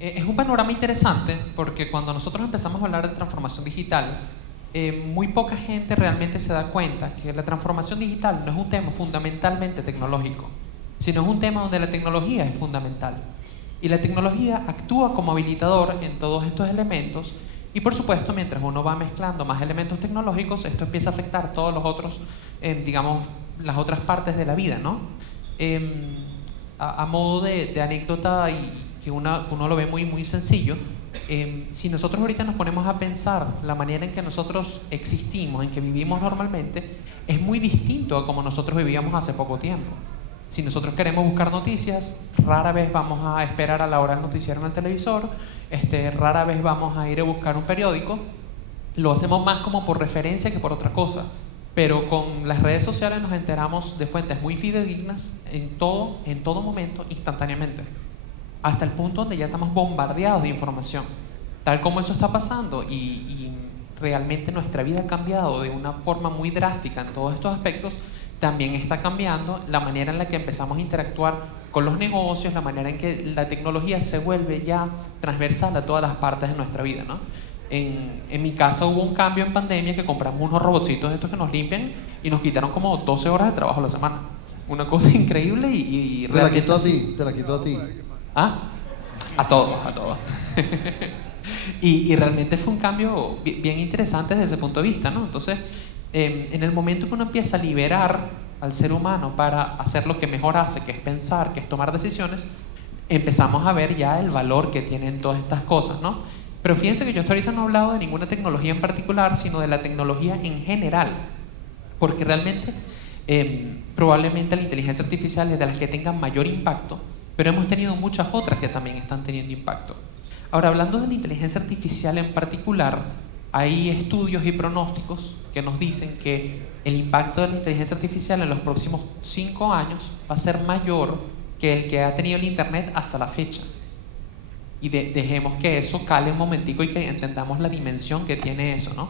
Es un panorama interesante porque cuando nosotros empezamos a hablar de transformación digital, muy poca gente realmente se da cuenta que la transformación digital no es un tema fundamentalmente tecnológico, sino es un tema donde la tecnología es fundamental. Y la tecnología actúa como habilitador en todos estos elementos y por supuesto mientras uno va mezclando más elementos tecnológicos, esto empieza a afectar todos los otros, digamos, las otras partes de la vida, ¿no? A modo de anécdota y que uno lo ve muy sencillo, si nosotros ahorita nos ponemos a pensar la manera en que nosotros existimos, en que vivimos normalmente, es muy distinto a como nosotros vivíamos hace poco tiempo. Si nosotros queremos buscar noticias, rara vez vamos a esperar a la hora del noticiero en el televisor, rara vez vamos a ir a buscar un periódico, lo hacemos más como por referencia que por otra cosa. Pero con las redes sociales nos enteramos de fuentes muy fidedignas en todo momento, instantáneamente. Hasta el punto donde ya estamos bombardeados de información. Tal como eso está pasando y realmente nuestra vida ha cambiado de una forma muy drástica en todos estos aspectos, también está cambiando la manera en la que empezamos a interactuar con los negocios, la manera en que la tecnología se vuelve ya transversal a todas las partes de nuestra vida, ¿no? En mi casa hubo un cambio en pandemia que compramos unos robotcitos estos que nos limpian y nos quitaron como 12 horas de trabajo a la semana. Una cosa increíble y te la quitó a ti, te la quitó a ti. ¿Ah? A todos. y realmente fue un cambio bien interesante desde ese punto de vista, ¿no? Entonces, en el momento que uno empieza a liberar al ser humano para hacer lo que mejor hace, que es pensar, que es tomar decisiones, empezamos a ver ya el valor que tienen todas estas cosas, ¿no? Pero fíjense que yo hasta ahorita no he hablado de ninguna tecnología en particular, sino de la tecnología en general, porque realmente probablemente la inteligencia artificial es de las que tengan mayor impacto, pero hemos tenido muchas otras que también están teniendo impacto. Ahora, hablando de la inteligencia artificial en particular, hay estudios y pronósticos que nos dicen que el impacto de la inteligencia artificial en los próximos 5 años va a ser mayor que el que ha tenido el Internet hasta la fecha. Y dejemos que eso cale un momentico y que entendamos la dimensión que tiene eso, ¿no?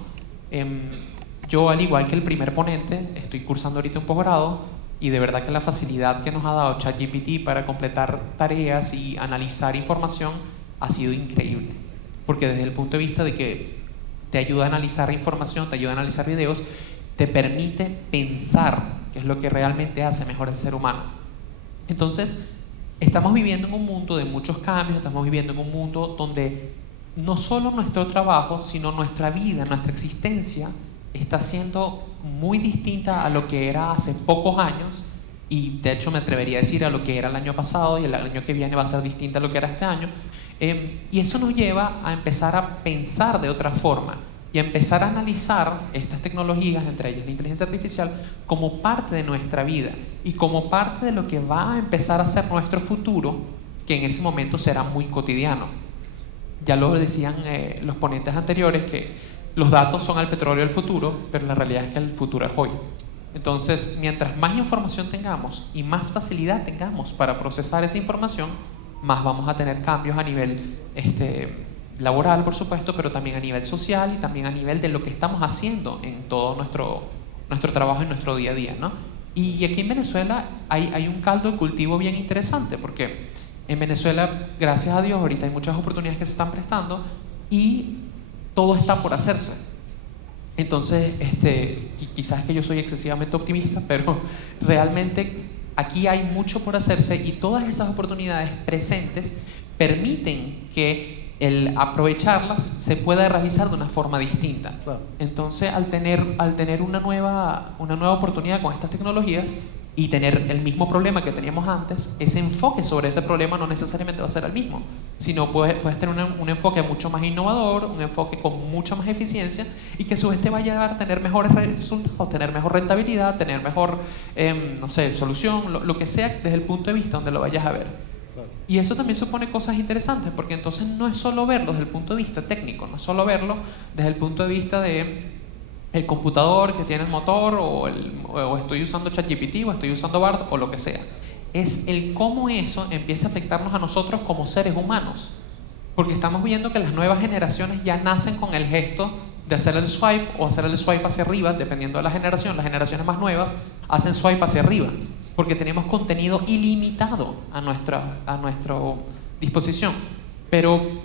Yo, al igual que el primer ponente, estoy cursando ahorita un posgrado y de verdad que la facilidad que nos ha dado ChatGPT para completar tareas y analizar información ha sido increíble. Porque desde el punto de vista de que te ayuda a analizar información, te ayuda a analizar videos, te permite pensar, que es lo que realmente hace mejor el ser humano. Entonces, estamos viviendo en un mundo de muchos cambios, estamos viviendo en un mundo donde no solo nuestro trabajo, sino nuestra vida, nuestra existencia está siendo muy distinta a lo que era hace pocos años y de hecho me atrevería a decir a lo que era el año pasado y el año que viene va a ser distinta a lo que era este año. Y eso nos lleva a empezar a pensar de otra forma y a empezar a analizar estas tecnologías, entre ellas la inteligencia artificial, como parte de nuestra vida y como parte de lo que va a empezar a ser nuestro futuro, que en ese momento será muy cotidiano. Ya lo decían los ponentes anteriores, que los datos son el petróleo del futuro, pero la realidad es que el futuro es hoy. Entonces, mientras más información tengamos y más facilidad tengamos para procesar esa información, más vamos a tener cambios a nivel laboral, por supuesto, pero también a nivel social y también a nivel de lo que estamos haciendo en todo nuestro trabajo y nuestro día a día, ¿no? Y aquí en Venezuela hay un caldo de cultivo bien interesante, porque en Venezuela, gracias a Dios, ahorita hay muchas oportunidades que se están prestando y todo está por hacerse. Entonces, quizás que yo soy excesivamente optimista, pero realmente aquí hay mucho por hacerse y todas esas oportunidades presentes permiten que el aprovecharlas se pueda realizar de una forma distinta. Claro. Entonces, al tener una nueva oportunidad con estas tecnologías y tener el mismo problema que teníamos antes, ese enfoque sobre ese problema no necesariamente va a ser el mismo, sino puedes tener un enfoque mucho más innovador, un enfoque con mucha más eficiencia y que a su vez te va a llevar a tener mejores resultados, tener mejor rentabilidad, tener mejor, solución, lo que sea desde el punto de vista donde lo vayas a ver. Claro. Y eso también supone cosas interesantes, porque entonces no es solo verlo desde el punto de vista técnico, no es solo verlo desde el punto de vista de el computador que tiene el motor o estoy usando ChatGPT o estoy usando BART o lo que sea. Es el cómo eso empieza a afectarnos a nosotros como seres humanos. Porque estamos viendo que las nuevas generaciones ya nacen con el gesto de hacer el swipe o hacer el swipe hacia arriba, dependiendo de la generación. Las generaciones más nuevas hacen swipe hacia arriba, porque tenemos contenido ilimitado a nuestra disposición. Pero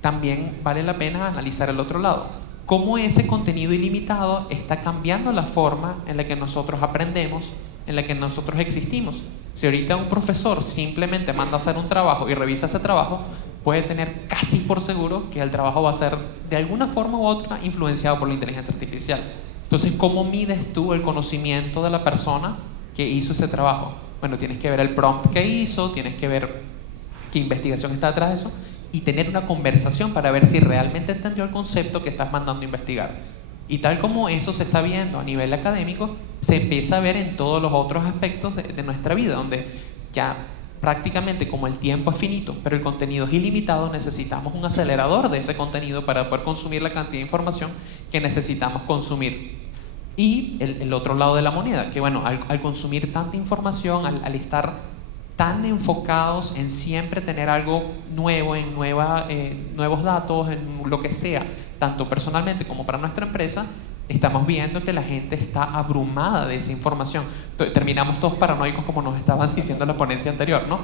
también vale la pena analizar el otro lado. Cómo ese contenido ilimitado está cambiando la forma en la que nosotros aprendemos, en la que nosotros existimos. Si ahorita un profesor simplemente manda a hacer un trabajo y revisa ese trabajo, puede tener casi por seguro que el trabajo va a ser de alguna forma u otra influenciado por la inteligencia artificial. Entonces, ¿cómo mides tú el conocimiento de la persona que hizo ese trabajo? Bueno, tienes que ver el prompt que hizo, tienes que ver qué investigación está detrás de eso y tener una conversación para ver si realmente entendió el concepto que estás mandando a investigar. Y tal como eso se está viendo a nivel académico, se empieza a ver en todos los otros aspectos de nuestra vida, donde ya prácticamente como el tiempo es finito, pero el contenido es ilimitado, necesitamos un acelerador de ese contenido para poder consumir la cantidad de información que necesitamos consumir. Y el otro lado de la moneda, que bueno, al consumir tanta información, al estar tan enfocados en siempre tener algo nuevo, en nuevos datos, en lo que sea, tanto personalmente como para nuestra empresa, estamos viendo que la gente está abrumada de esa información. Terminamos todos paranoicos, como nos estaban diciendo en la ponencia anterior, ¿no?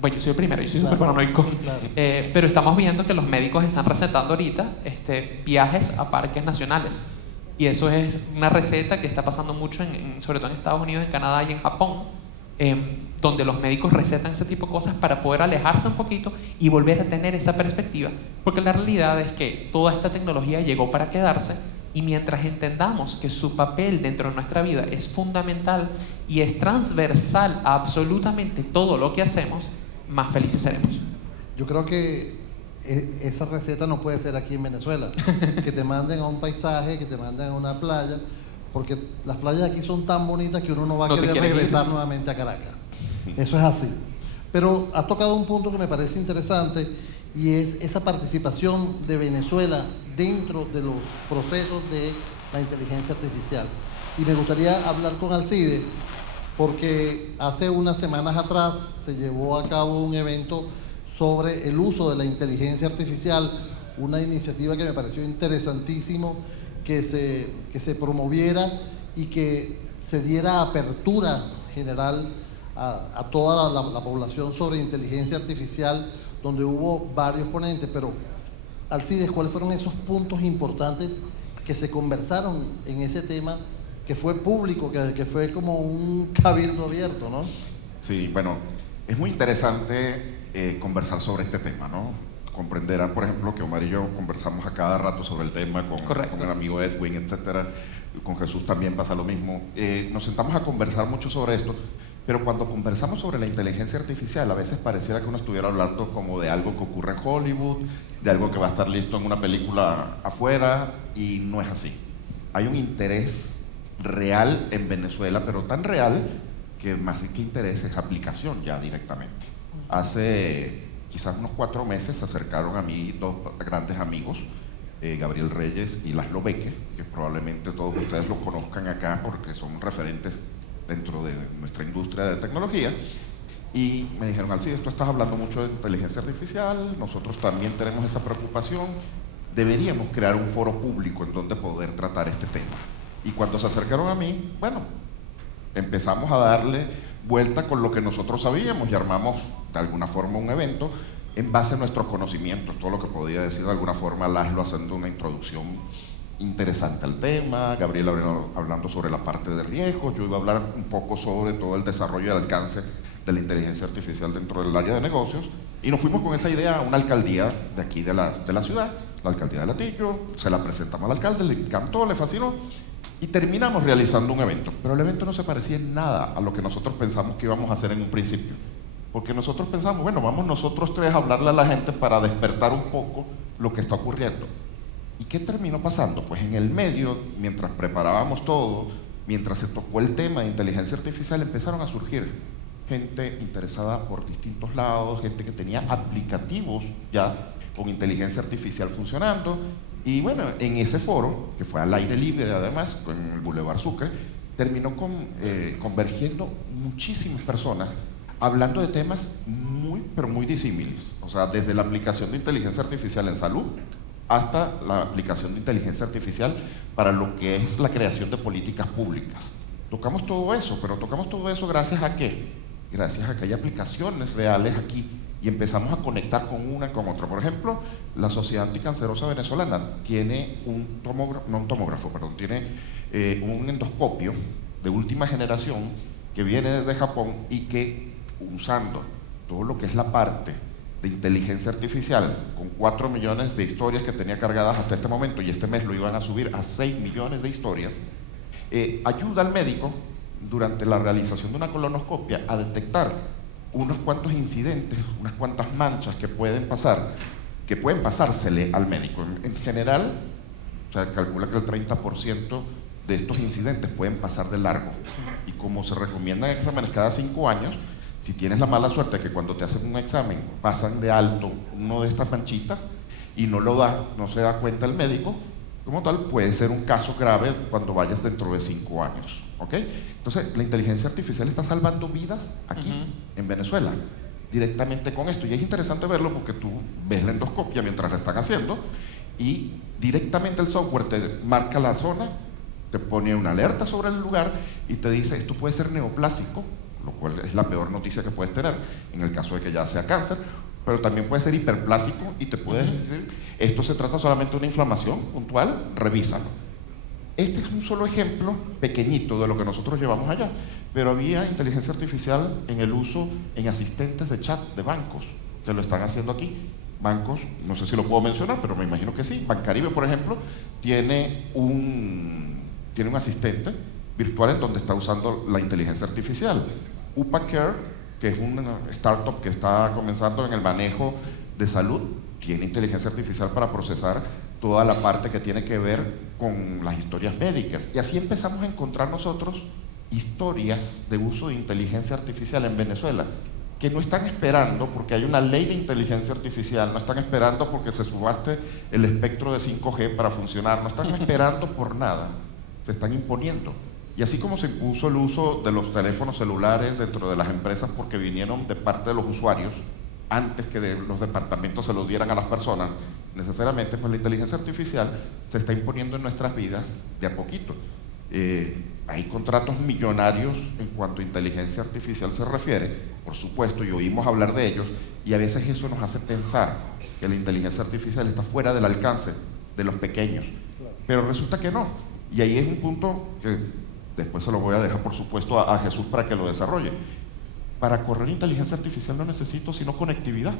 Bueno, yo soy el primero, yo soy súper paranoico. Claro. Pero estamos viendo que los médicos están recetando ahorita viajes a parques nacionales. Y eso es una receta que está pasando mucho, sobre todo en Estados Unidos, en Canadá y en Japón, donde los médicos recetan ese tipo de cosas para poder alejarse un poquito y volver a tener esa perspectiva. Porque la realidad es que toda esta tecnología llegó para quedarse, y mientras entendamos que su papel dentro de nuestra vida es fundamental y es transversal a absolutamente todo lo que hacemos, más felices seremos. Yo creo que esa receta no puede ser aquí en Venezuela. Que te manden a un paisaje, que te manden a una playa, porque las playas aquí son tan bonitas que uno no va a querer regresar nuevamente a Caracas. Eso es así. Pero has tocado un punto que me parece interesante, y es esa participación de Venezuela dentro de los procesos de la inteligencia artificial. Y me gustaría hablar con Alcide, porque hace unas semanas atrás se llevó a cabo un evento sobre el uso de la inteligencia artificial, una iniciativa que me pareció interesantísimo que se promoviera y que se diera apertura general a toda la población sobre inteligencia artificial, donde hubo varios ponentes. Pero, Alcides, ¿cuáles fueron esos puntos importantes que se conversaron en ese tema, que fue público, que fue como un cabildo abierto, ¿no? Sí, bueno, es muy interesante conversar sobre este tema, ¿no? Comprenderán, por ejemplo, que Omar y yo conversamos a cada rato sobre el tema con el amigo Edwin, etcétera. Con Jesús también pasa lo mismo. Nos sentamos a conversar mucho sobre esto, pero cuando conversamos sobre la inteligencia artificial, a veces pareciera que uno estuviera hablando como de algo que ocurre en Hollywood, de algo que va a estar listo en una película afuera, y no es así. Hay un interés real en Venezuela, pero tan real que más que interés es aplicación ya directamente. Hace quizás unos 4 meses se acercaron a mí 2 grandes amigos, Gabriel Reyes y Laszlo Beque, que probablemente todos ustedes los conozcan acá porque son referentes dentro de nuestra industria de tecnología, y me dijeron: Alcides, tú estás hablando mucho de inteligencia artificial, nosotros también tenemos esa preocupación, deberíamos crear un foro público en donde poder tratar este tema. Y cuando se acercaron a mí, bueno, empezamos a darle vuelta con lo que nosotros sabíamos y armamos de alguna forma un evento en base a nuestros conocimientos, todo lo que podía decir de alguna forma Laszlo haciendo una introducción interesante al tema, Gabriel hablando sobre la parte de riesgos, yo iba a hablar un poco sobre todo el desarrollo y el alcance de la inteligencia artificial dentro del área de negocios, y nos fuimos con esa idea a una alcaldía de aquí de la ciudad, la alcaldía de Latillo, se la presentamos al alcalde, le encantó, le fascinó, y terminamos realizando un evento. Pero el evento no se parecía en nada a lo que nosotros pensamos que íbamos a hacer en un principio, porque nosotros pensamos, bueno, vamos nosotros 3 a hablarle a la gente para despertar un poco lo que está ocurriendo. ¿Y qué terminó pasando? Pues en el medio, mientras preparábamos todo, mientras se tocó el tema de inteligencia artificial, empezaron a surgir gente interesada por distintos lados, gente que tenía aplicativos ya con inteligencia artificial funcionando. Y bueno, en ese foro, que fue al aire libre además, en el Boulevard Sucre, terminó convergiendo muchísimas personas hablando de temas pero muy disímiles. O sea, desde la aplicación de inteligencia artificial en salud hasta la aplicación de inteligencia artificial para lo que es la creación de políticas públicas. Tocamos todo eso, pero tocamos todo eso gracias a ¿qué? Gracias a que hay aplicaciones reales aquí y empezamos a conectar con una y con otra. Por ejemplo, la Sociedad Anticancerosa Venezolana tiene tiene un endoscopio de última generación que viene desde Japón y que, usando todo lo que es la parte de inteligencia artificial, con 4 millones de historias que tenía cargadas hasta este momento, y este mes lo iban a subir a 6 millones de historias, ayuda al médico durante la realización de una colonoscopia a detectar unos cuantos incidentes, unas cuantas manchas que pueden pasársele al médico. En general, o sea, calcula que el 30% de estos incidentes pueden pasar de largo, y como se recomiendan exámenes cada 5 años, si tienes la mala suerte que cuando te hacen un examen pasan de alto uno de estas manchitas y no se da cuenta el médico, como tal, puede ser un caso grave cuando vayas dentro de 5 años. ¿Ok? Entonces, la inteligencia artificial está salvando vidas aquí, en Venezuela, directamente con esto. Y es interesante verlo porque tú ves la endoscopia mientras la están haciendo y directamente el software te marca la zona, te pone una alerta sobre el lugar y te dice, esto puede ser neoplásico, lo cual es la peor noticia que puedes tener en el caso de que ya sea cáncer, pero también puede ser hiperplásico y te puedes decir, esto se trata solamente de una inflamación puntual, revísalo. Este es un solo ejemplo pequeñito de lo que nosotros llevamos allá, pero había inteligencia artificial en el uso en asistentes de chat de bancos, que lo están haciendo aquí. Bancos, no sé si lo puedo mencionar, pero me imagino que sí. Bancaribe, por ejemplo, tiene un asistente virtual en donde está usando la inteligencia artificial. UPACare, que es una startup que está comenzando en el manejo de salud, tiene inteligencia artificial para procesar toda la parte que tiene que ver con las historias médicas. Y así empezamos a encontrar nosotros historias de uso de inteligencia artificial en Venezuela, que no están esperando porque hay una ley de inteligencia artificial, no están esperando porque se subaste el espectro de 5G para funcionar, no están esperando por nada, se están imponiendo. Y así como se impuso el uso de los teléfonos celulares dentro de las empresas porque vinieron de parte de los usuarios, antes que los departamentos se los dieran a las personas, necesariamente, pues la inteligencia artificial se está imponiendo en nuestras vidas de a poquito. Hay contratos millonarios en cuanto a inteligencia artificial se refiere, por supuesto, y oímos hablar de ellos, y a veces eso nos hace pensar que la inteligencia artificial está fuera del alcance de los pequeños, pero resulta que no. Y ahí es un punto que después se lo voy a dejar, por supuesto, a Jesús para que lo desarrolle. Para correr inteligencia artificial no necesito sino conectividad,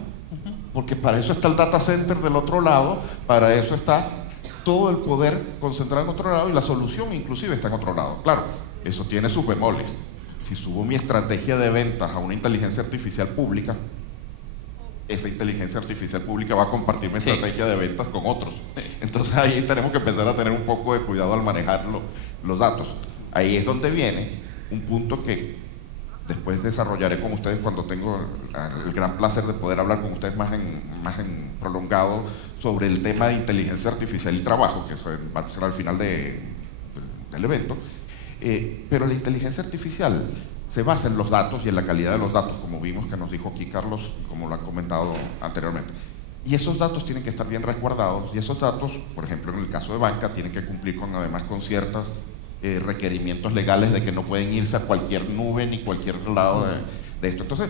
porque para eso está el data center del otro lado, para eso está todo el poder concentrado en otro lado y la solución inclusive está en otro lado. Claro, eso tiene sus bemoles. Si subo mi estrategia de ventas a una inteligencia artificial pública, esa inteligencia artificial pública va a compartir mi estrategia de ventas con otros. Entonces ahí tenemos que empezar a tener un poco de cuidado al manejar los datos. Ahí es donde viene un punto que después desarrollaré con ustedes cuando tengo el gran placer de poder hablar con ustedes más en prolongado sobre el tema de inteligencia artificial y trabajo, que eso va a ser al final del evento. Pero la inteligencia artificial se basa en los datos y en la calidad de los datos, como vimos que nos dijo aquí Carlos, como lo han comentado anteriormente. Y esos datos tienen que estar bien resguardados, y esos datos, por ejemplo en el caso de banca, tienen que cumplir además con ciertas requerimientos legales de que no pueden irse a cualquier nube ni cualquier lado de esto. Entonces,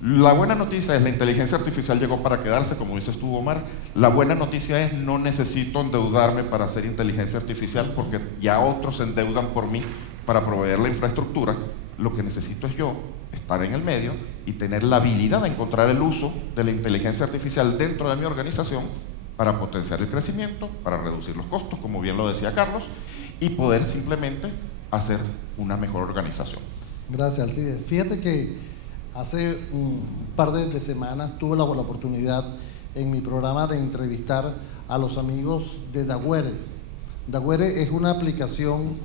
la buena noticia es la inteligencia artificial llegó para quedarse, como dices tú, Omar. La buena noticia es no necesito endeudarme para hacer inteligencia artificial porque ya otros se endeudan por mí para proveer la infraestructura. Lo que necesito es yo estar en el medio y tener la habilidad de encontrar el uso de la inteligencia artificial dentro de mi organización para potenciar el crecimiento, para reducir los costos, como bien lo decía Carlos, y poder simplemente hacer una mejor organización. Gracias, Alcides. Fíjate que hace un par de semanas tuve la oportunidad en mi programa de entrevistar a los amigos de Daguere. Daguere es una aplicación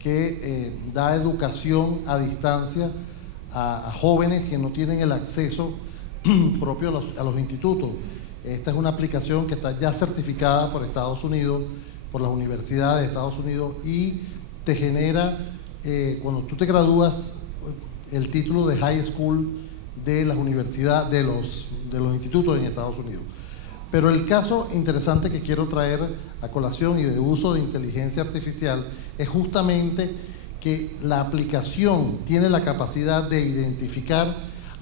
que da educación a distancia a jóvenes que no tienen el acceso propio a los institutos. Esta es una aplicación que está ya certificada por Estados Unidos, por las universidades de Estados Unidos, y te genera, cuando tú te gradúas, el título de high school de las universidades, de los institutos en Estados Unidos. Pero el caso interesante que quiero traer a colación y de uso de inteligencia artificial es justamente que la aplicación tiene la capacidad de identificar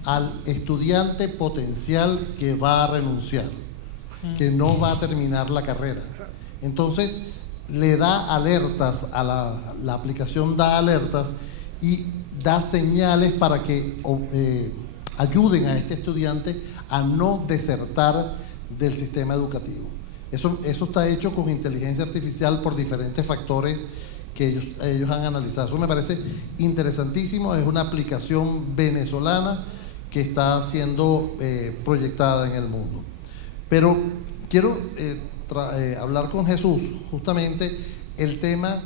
al estudiante potencial que va a renunciar, que no va a terminar la carrera. Entonces, le da alertas a la aplicación, da alertas y da señales para que ayuden a este estudiante a no desertar del sistema educativo. Eso está hecho con inteligencia artificial por diferentes factores que ellos han analizado. Eso me parece interesantísimo. Es una aplicación venezolana que está siendo proyectada en el mundo. Pero quiero hablar con Jesús justamente el tema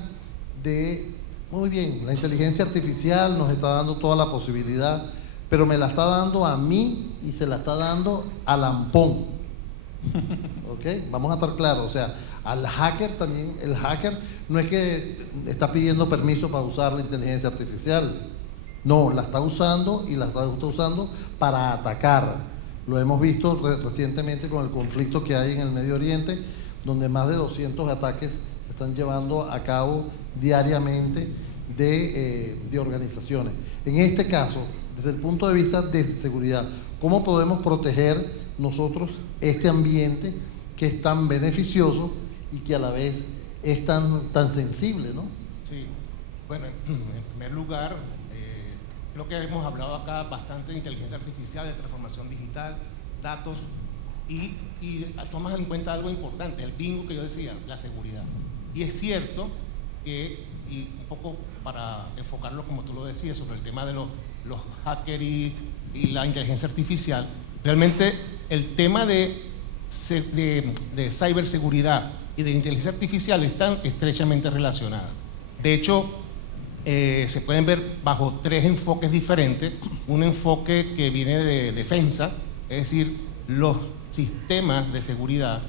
de, muy bien, la inteligencia artificial nos está dando toda la posibilidad, pero me la está dando a mí y se la está dando al ampón. ¿Ok? Vamos a estar claros. O sea, al hacker también, el hacker no es que está pidiendo permiso para usar la inteligencia artificial. No, la está usando y la está usando para atacar. Lo hemos visto recientemente con el conflicto que hay en el Medio Oriente, donde más de 200 ataques se están llevando a cabo diariamente de organizaciones. En este caso, desde el punto de vista de seguridad, ¿cómo podemos proteger nosotros este ambiente que es tan beneficioso y que a la vez es tan sensible, ¿no? Sí, bueno, en primer lugar, creo que hemos hablado acá bastante de inteligencia artificial, de transformación digital, datos, y tomas en cuenta algo importante, el bingo que yo decía, la seguridad. Y es cierto que, y un poco para enfocarlo como tú lo decías, sobre el tema de los hackers y la inteligencia artificial, realmente el tema de ciberseguridad y de inteligencia artificial están estrechamente relacionadas. De hecho, se pueden ver bajo tres enfoques diferentes. Un enfoque que viene de defensa, es decir, los sistemas de seguridad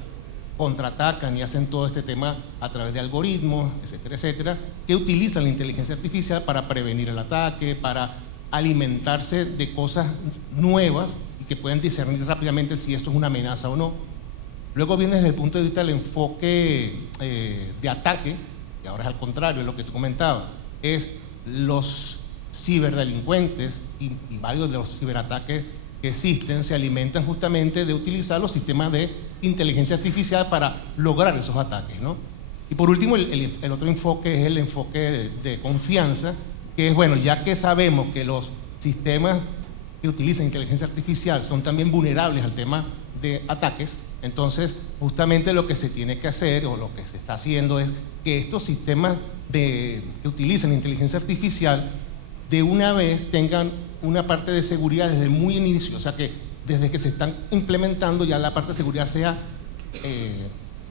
contraatacan y hacen todo este tema a través de algoritmos, etcétera, etcétera, que utilizan la inteligencia artificial para prevenir el ataque, para alimentarse de cosas nuevas y que pueden discernir rápidamente si esto es una amenaza o no. Luego viene desde el punto de vista del enfoque de ataque, y ahora es al contrario, es lo que tú comentabas, es los ciberdelincuentes y varios de los ciberataques que existen se alimentan justamente de utilizar los sistemas de inteligencia artificial para lograr esos ataques, ¿no? Y por último, el otro enfoque es el enfoque de confianza, que es, bueno, ya que sabemos que los sistemas que utilizan inteligencia artificial son también vulnerables al tema de ataques, entonces justamente lo que se tiene que hacer o lo que se está haciendo es que estos sistemas que utilizan inteligencia artificial de una vez tengan una parte de seguridad desde muy inicio, o sea que desde que se están implementando ya la parte de seguridad sea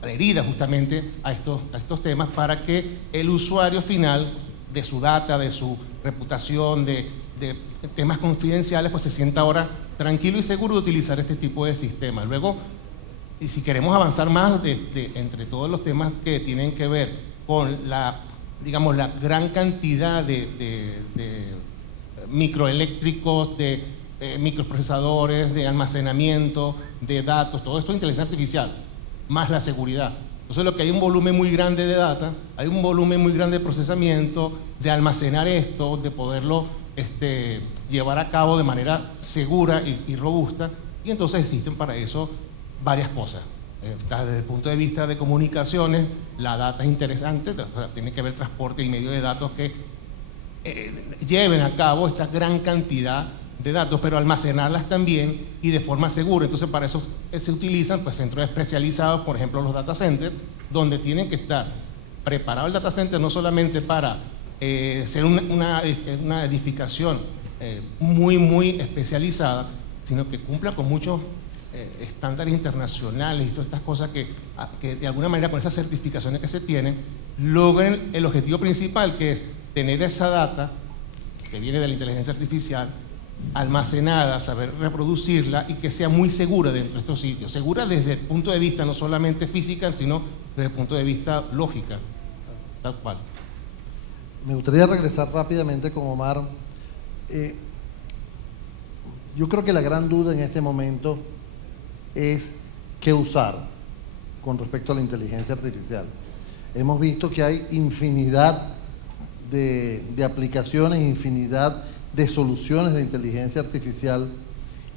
adherida justamente a estos temas para que el usuario final de su data, de su reputación, de temas confidenciales, pues se sienta ahora tranquilo y seguro de utilizar este tipo de sistemas. Luego, y si queremos avanzar más entre todos los temas que tienen que ver con la gran cantidad de microeléctricos, de microprocesadores, de almacenamiento, de datos, todo esto es inteligencia artificial, más la seguridad. Entonces lo que hay un volumen muy grande de data, hay un volumen muy grande de procesamiento, de almacenar esto, de poderlo llevar a cabo de manera segura y robusta, y entonces existen para eso varias cosas. Desde el punto de vista de comunicaciones, la data es interesante, tiene que haber transporte y medio de datos que lleven a cabo esta gran cantidad de datos, pero almacenarlas también y de forma segura. Entonces para eso se utilizan pues centros especializados, por ejemplo los data centers, donde tienen que estar preparado el data center no solamente para ser una edificación muy especializada, sino que cumpla con muchos estándares internacionales y todas estas cosas que de alguna manera con esas certificaciones que se tienen logren el objetivo principal, que es tener esa data que viene de la inteligencia artificial almacenada, saber reproducirla y que sea muy segura dentro de estos sitios. Segura desde el punto de vista no solamente física, sino desde el punto de vista lógica, tal cual. Me gustaría regresar rápidamente con Omar. Yo creo que la gran duda en este momento es qué usar con respecto a la inteligencia artificial. Hemos visto que hay infinidad de aplicaciones, infinidad de soluciones de inteligencia artificial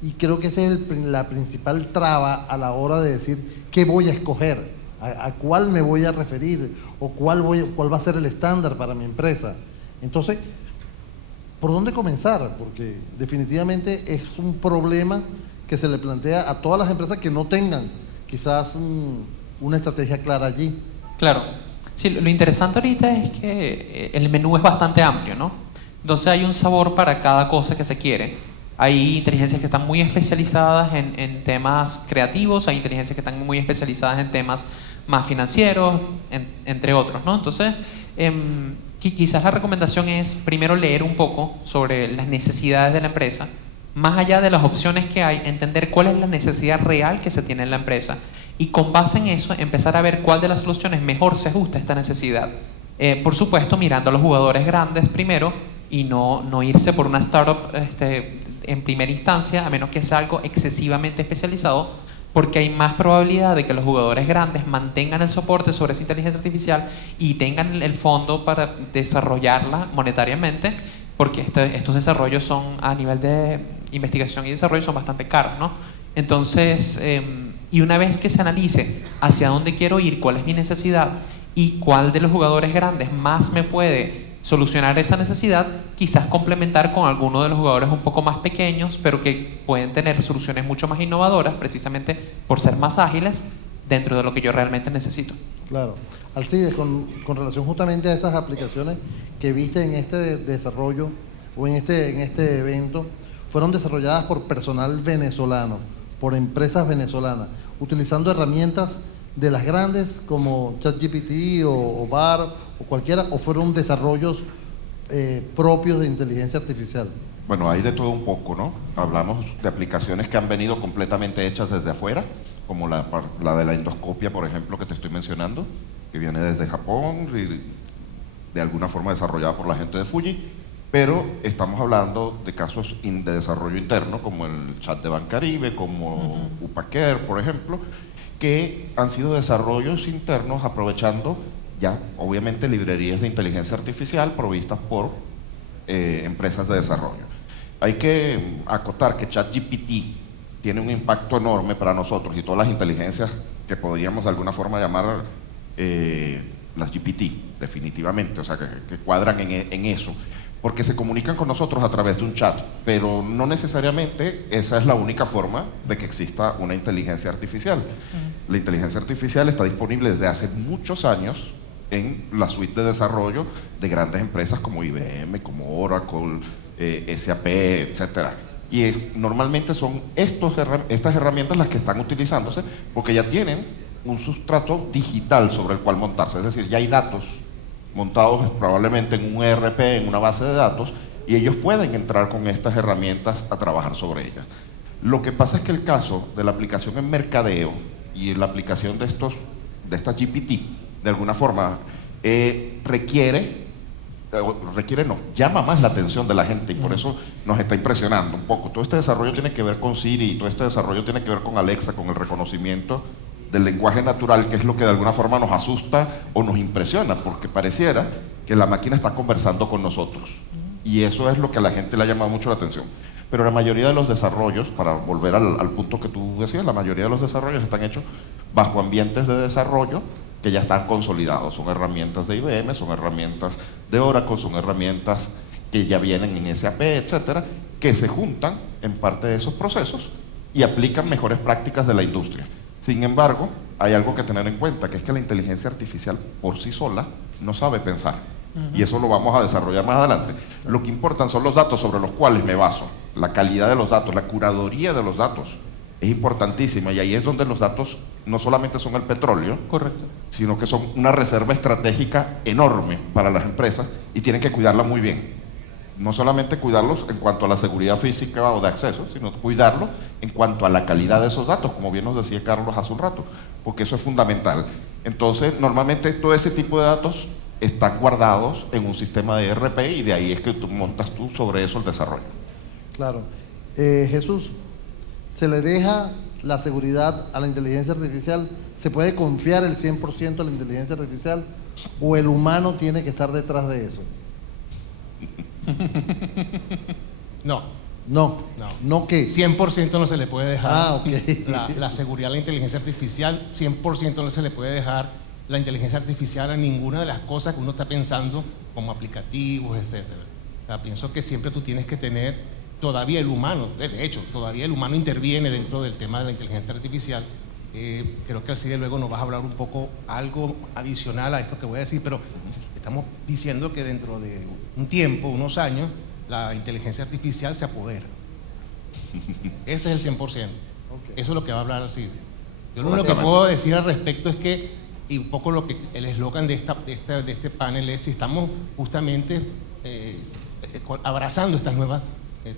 Y creo que esa es la principal traba a la hora de decir qué voy a escoger, a cuál me voy a referir o cuál va a ser el estándar para mi empresa. Entonces, ¿por dónde comenzar? Porque definitivamente es un problema que se le plantea a todas las empresas que no tengan quizás una estrategia clara allí. Claro. Sí, lo interesante ahorita es que el menú es bastante amplio, ¿no? Entonces hay un sabor para cada cosa que se quiere. Hay inteligencias que están muy especializadas en temas creativos, hay inteligencias que están muy especializadas en temas más financieros, entre otros, ¿no? Entonces, quizás la recomendación es primero leer un poco sobre las necesidades de la empresa, más allá de las opciones que hay, entender cuál es la necesidad real que se tiene en la empresa y con base en eso empezar a ver cuál de las soluciones mejor se ajusta a esta necesidad. Por supuesto, mirando a los jugadores grandes primero y no irse por una startup en primera instancia, a menos que sea algo excesivamente especializado, porque hay más probabilidad de que los jugadores grandes mantengan el soporte sobre esa inteligencia artificial y tengan el fondo para desarrollarla monetariamente, porque estos desarrollos son, a nivel de investigación y desarrollo, son bastante caros, ¿no? Entonces, y una vez que se analice hacia dónde quiero ir, cuál es mi necesidad y cuál de los jugadores grandes más me puede solucionar esa necesidad, quizás complementar con alguno de los jugadores un poco más pequeños, pero que pueden tener soluciones mucho más innovadoras, precisamente por ser más ágiles dentro de lo que yo realmente necesito. Claro. Alcides, con relación justamente a esas aplicaciones que viste en este desarrollo o en este evento, fueron desarrolladas por personal venezolano, por empresas venezolanas, utilizando herramientas de las grandes como ChatGPT o BAR o cualquiera, o fueron desarrollos propios de inteligencia artificial. Bueno, hay de todo un poco, ¿no? Hablamos de aplicaciones que han venido completamente hechas desde afuera, como la de la endoscopia, por ejemplo, que te estoy mencionando, que viene desde Japón y de alguna forma desarrollada por la gente de Fuji, pero estamos hablando de casos de desarrollo interno, como el chat de Bancaribe, como Upacare, por ejemplo, que han sido desarrollos internos aprovechando ya, obviamente, librerías de inteligencia artificial provistas por empresas de desarrollo. Hay que acotar que ChatGPT tiene un impacto enorme para nosotros y todas las inteligencias que podríamos de alguna forma llamar las GPT, definitivamente, o sea, que cuadran en eso, porque se comunican con nosotros a través de un chat, pero no necesariamente esa es la única forma de que exista una inteligencia artificial. La inteligencia artificial está disponible desde hace muchos años en la suite de desarrollo de grandes empresas como IBM, como Oracle, SAP, etcétera. Y normalmente son estas herramientas las que están utilizándose porque ya tienen un sustrato digital sobre el cual montarse, es decir, ya hay datos montados probablemente en un ERP, en una base de datos, y ellos pueden entrar con estas herramientas a trabajar sobre ellas. Lo que pasa es que el caso de la aplicación en mercadeo y la aplicación de estas GPT, de alguna forma, llama más la atención de la gente y por eso nos está impresionando un poco. Todo este desarrollo tiene que ver con Siri, todo este desarrollo tiene que ver con Alexa, con el reconocimiento del lenguaje natural, que es lo que de alguna forma nos asusta o nos impresiona, porque pareciera que la máquina está conversando con nosotros. Y eso es lo que a la gente le ha llamado mucho la atención. Pero la mayoría de los desarrollos, para volver al punto que tú decías, la mayoría de los desarrollos están hechos bajo ambientes de desarrollo que ya están consolidados. Son herramientas de IBM, son herramientas de Oracle, son herramientas que ya vienen en SAP, etcétera, que se juntan en parte de esos procesos y aplican mejores prácticas de la industria. Sin embargo, hay algo que tener en cuenta, que es que la inteligencia artificial por sí sola no sabe pensar. Y eso lo vamos a desarrollar más adelante. Lo que importan son los datos sobre los cuales me baso, la calidad de los datos, la curaduría de los datos. Es importantísima y ahí es donde los datos no solamente son el petróleo, correcto, sino que son una reserva estratégica enorme para las empresas y tienen que cuidarla muy bien. No solamente cuidarlos en cuanto a la seguridad física o de acceso, sino cuidarlo en cuanto a la calidad de esos datos, como bien nos decía Carlos hace un rato, porque eso es fundamental. Entonces, normalmente todo ese tipo de datos están guardados en un sistema de ERP y de ahí es que tú montas sobre eso el desarrollo. Claro. Jesús, ¿se le deja la seguridad a la inteligencia artificial? ¿Se puede confiar el 100% a la inteligencia artificial o el humano tiene que estar detrás de eso? No, No que 100% no se le puede dejar ok. la seguridad de la inteligencia artificial, 100% no se le puede dejar la inteligencia artificial a ninguna de las cosas que uno está pensando, como aplicativos, etcétera. O sea, pienso que siempre tú tienes que tener todavía el humano, de hecho, todavía el humano interviene dentro del tema de la inteligencia artificial. Creo que Alcide luego nos vas a hablar un poco, algo adicional a esto que voy a decir, pero estamos diciendo que dentro de un tiempo, unos años, la inteligencia artificial se apodera. Ese es el 100%. Okay. Eso es lo que va a hablar Alcide. Yo lo único que puedo decir al respecto es que, y un poco lo que el eslogan de este panel es, si estamos justamente abrazando estas nuevas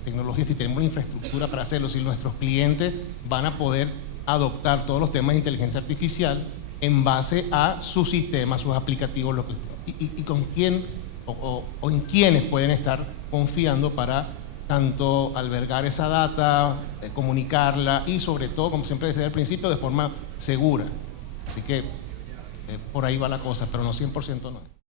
tecnologías, si tenemos la infraestructura para hacerlo, si nuestros clientes van a poder adoptar todos los temas de inteligencia artificial en base a sus sistemas, sus aplicativos, y con quién o en quiénes pueden estar confiando para tanto albergar esa data, comunicarla y sobre todo, como siempre decía al principio, de forma segura. Así que por ahí va la cosa, pero no 100% no es.